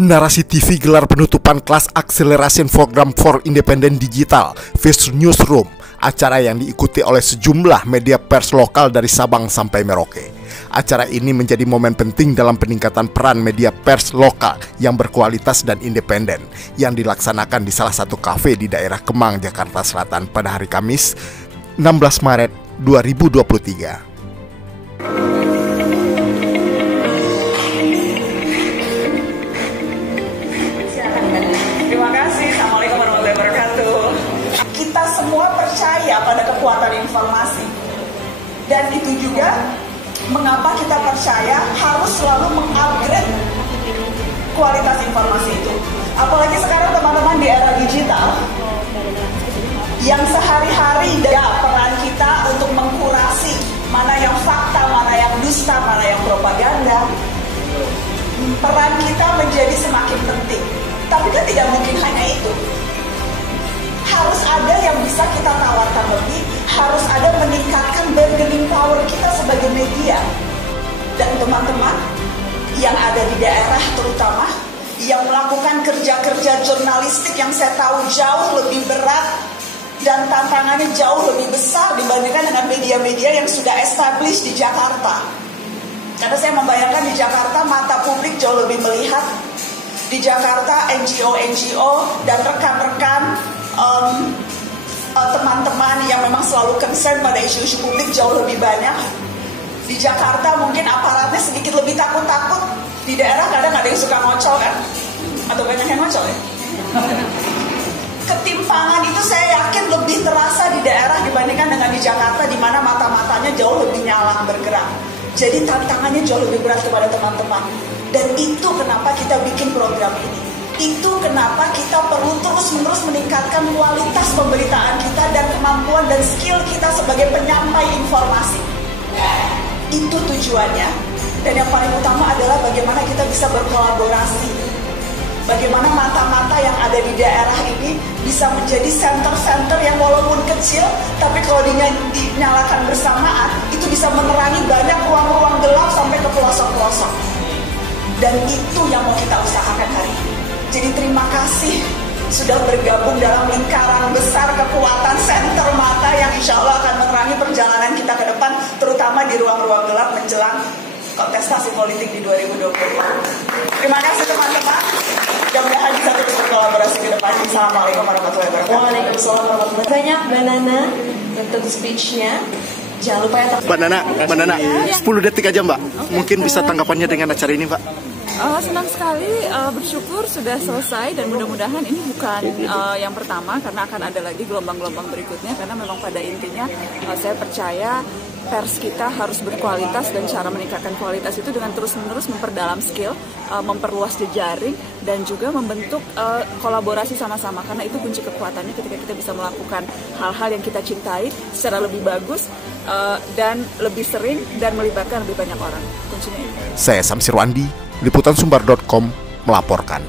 Narasi TV gelar penutupan kelas Acceleration Program for Independent Digital Viz Newsroom, acara yang diikuti oleh sejumlah media pers lokal dari Sabang sampai Merauke. Acara ini menjadi momen penting dalam peningkatan peran media pers lokal yang berkualitas dan independen yang dilaksanakan di salah satu kafe di daerah Kemang, Jakarta Selatan pada hari Kamis 16 Maret 2023. Kita semua percaya pada kekuatan informasi, dan itu juga mengapa kita percaya harus selalu mengupgrade kualitas informasi itu. Apalagi sekarang teman-teman di era digital yang sehari-hari peran kita untuk mengkurasi mana yang fakta, mana yang dusta, mana yang propaganda. Peran kita menjadi semakin penting. Tapi kan tidak mungkin hanya itu. Harus ada yang bisa kita tawarkan lebih, harus ada meningkatkan bargaining power kita sebagai media. Dan teman-teman yang ada di daerah terutama, yang melakukan kerja-kerja jurnalistik yang saya tahu jauh lebih berat dan tantangannya jauh lebih besar dibandingkan dengan media-media yang sudah established di Jakarta. Karena saya membayangkan di Jakarta mata publik jauh lebih melihat. Di Jakarta NGO dan rekan-rekan teman-teman yang memang selalu concern pada isu-isu publik jauh lebih banyak. Di Jakarta mungkin aparatnya sedikit lebih takut-takut. Di daerah kadang ada yang suka ngocol kan? Atau banyak yang ngocol ya? Ketimpangan itu saya yakin lebih terasa di daerah dibandingkan dengan di Jakarta, di mana mata-matanya jauh lebih nyala bergerak. Jadi tantangannya jauh lebih berat kepada teman-teman. Dan itu kenapa kita bikin program ini. Itu kenapa kita perlu terus-menerus meningkatkan kualitas pemberitaan kita dan kemampuan dan skill kita sebagai penyampai informasi. Itu tujuannya. Dan yang paling utama adalah bagaimana kita bisa berkolaborasi. Bagaimana mata-mata yang ada di daerah ini bisa menjadi center-center yang walaupun kecil, tapi kalau dinyalakan bersamaan, itu bisa menerangi banyak ruang-ruang gelap sampai ke pelosok-pelosok. Dan itu yang mau kita usahakan hari ini. Jadi terima kasih sudah bergabung dalam lingkaran besar kekuatan center mata yang insya Allah akan menerangi perjalanan kita ke depan, terutama di ruang-ruang gelap menjelang kontestasi politik di 2020. Terima kasih teman-teman. Mudah-mudahan bisa terus berkolaborasi ke depan. Assalamualaikum warahmatullahi wabarakatuh. Waalaikumsalam warahmatullahi wabarakatuh. Banyak Mbak Nana untuk speech-nya. Jangan lupa ya Mbak Nana, 10 detik aja Mbak. Mungkin bisa tanggapannya dengan acara ini Mbak. Senang sekali, bersyukur sudah selesai dan mudah-mudahan ini bukan yang pertama karena akan ada lagi gelombang-gelombang berikutnya, karena memang pada intinya saya percaya pers kita harus berkualitas dan cara meningkatkan kualitas itu dengan terus-menerus memperdalam skill, memperluas jejaring dan juga membentuk kolaborasi sama-sama, karena itu kunci kekuatannya ketika kita bisa melakukan hal-hal yang kita cintai secara lebih bagus dan lebih sering dan melibatkan lebih banyak orang. Kuncinya itu. Saya Samsir Wandi, LiputanSumbar.com melaporkan.